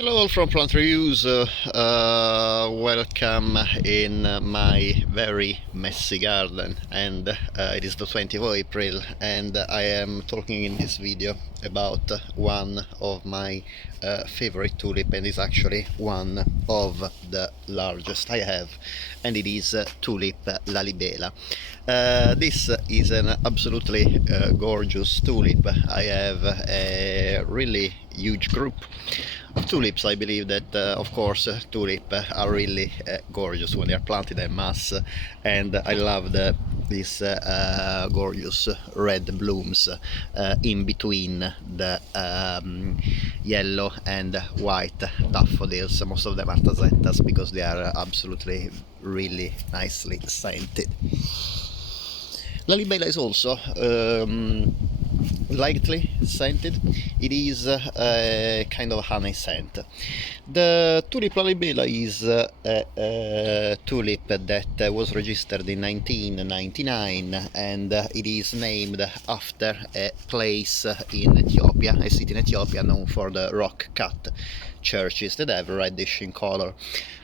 Hello all from Plant Reviews, welcome in my very messy garden, and it is the 20th of April, and I am talking in this video about one of my favorite tulip, and is actually one of the largest I have, and it is Tulip Lalibela. This is an absolutely gorgeous tulip. I have a really huge group of tulips. I believe that of course tulips are really gorgeous when they are planted en masse, and I love these gorgeous red blooms in between the yellow and white daffodils. Most of them are tazettas because they are absolutely really nicely scented. Lalibella is also lightly scented. It is a kind of honey scent. The Tulip Lalibela is a tulip that was registered in 1999, and it is named after a place in Ethiopia, a city in Ethiopia known for the rock-cut churches that have reddish in color.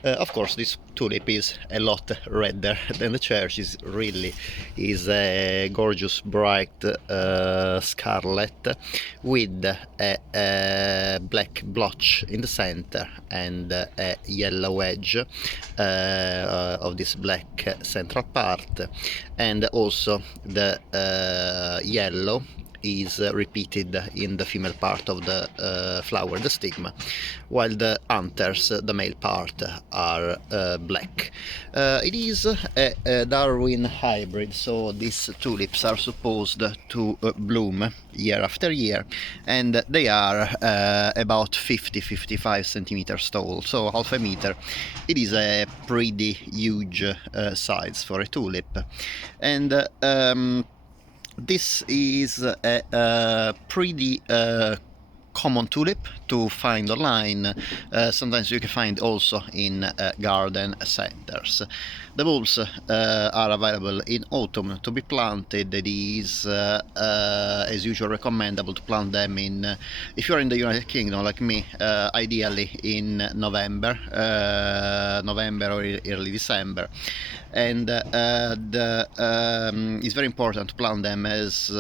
Of course, this tulip is a lot redder than the church. It really is a gorgeous bright scarlet with a black blotch in the center and a yellow edge of this black central part, and also the yellow is repeated in the female part of the flower, the stigma, while the anthers, the male part, are black. It is a Darwin hybrid, so these tulips are supposed to bloom year after year, and they are about 50-55 centimeters tall, so half a meter. It is a pretty huge size for a tulip, and this is a pretty common tulip to find online. Sometimes you can find also in garden centers. The bulbs are available in autumn to be planted. It is as usual recommendable to plant them in, if you're in the United Kingdom like me, ideally in November or early December, and it's very important to plant them as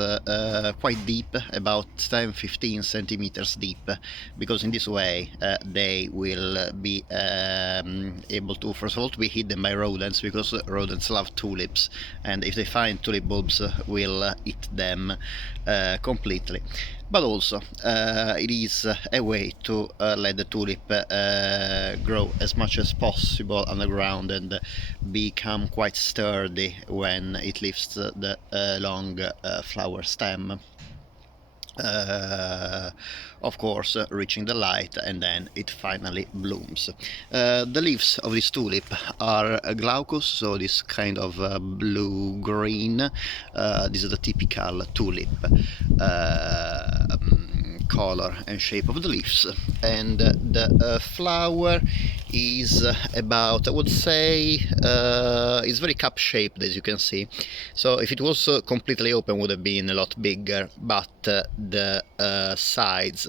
quite deep, about 10-15 centimeters deep, because in this way they will be able to, first of all, to be hidden by rodents, because rodents love tulips, and if they find tulip bulbs will eat them completely. But also it is a way to let the tulip grow as much as possible underground and become quite sturdy when it lifts the long flower stem. Of course, reaching the light, and then it finally blooms. The leaves of this tulip are glaucous, so this kind of blue-green. This is the typical tulip color and shape of the leaves, and the flower is about, I would say, it's very cup shaped, as you can see. So if it was completely open, would have been a lot bigger, but the size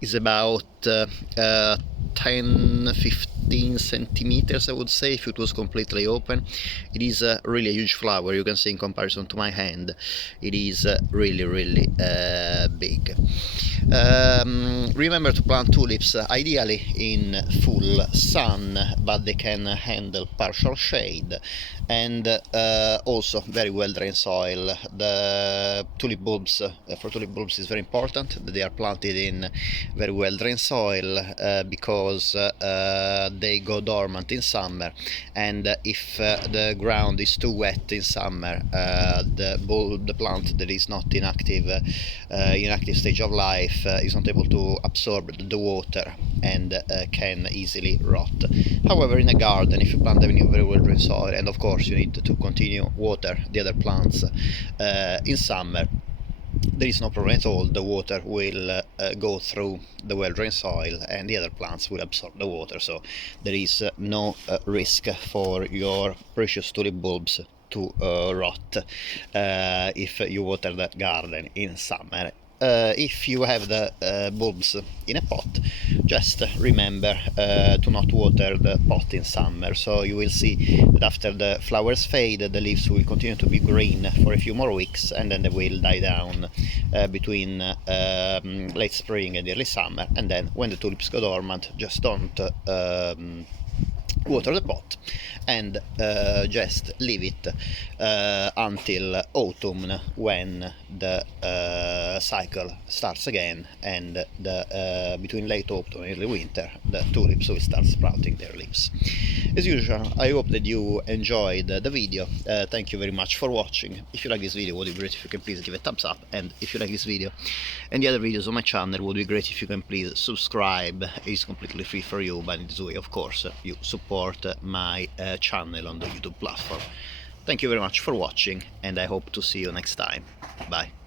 is about 10-15 centimeters, I would say, if it was completely open. It is really a huge flower. You can see in comparison to my hand, it is really big. Remember to plant tulips ideally in full sun, but they can handle partial shade, and also very well drained soil. The tulip bulbs, for tulip bulbs, is very important that they are planted in very well drained soil, because they go dormant in summer, and if the ground is too wet in summer, the plant that is not in active stage of life is not able to absorb the water and can easily rot. However, in a garden, if you plant them in very well drained soil, and of course you need to continue water the other plants in summer, there is no problem at all. The water will go through the well-drained soil, and the other plants will absorb the water, so there is no risk for your precious tulip bulbs to rot if you water that garden in summer if you have the bulbs in a pot, just remember to not water the pot in summer, so you will see that after the flowers fade, the leaves will continue to be green for a few more weeks, and then they will die down between late spring and early summer, and then when the tulips go dormant, just don't water the pot, and just leave it until autumn, when the cycle starts again, and between late autumn and early winter the tulips will start sprouting their leaves. As usual, I hope that you enjoyed the video. Thank you very much for watching. If you like this video, it would be great if you can please give a thumbs up, and if you like this video and the other videos on my channel, it would be great if you can please subscribe. It's completely free for you, but in this way, of course, you support my channel on the YouTube platform. Thank you very much for watching, and I hope to see you next time. Bye.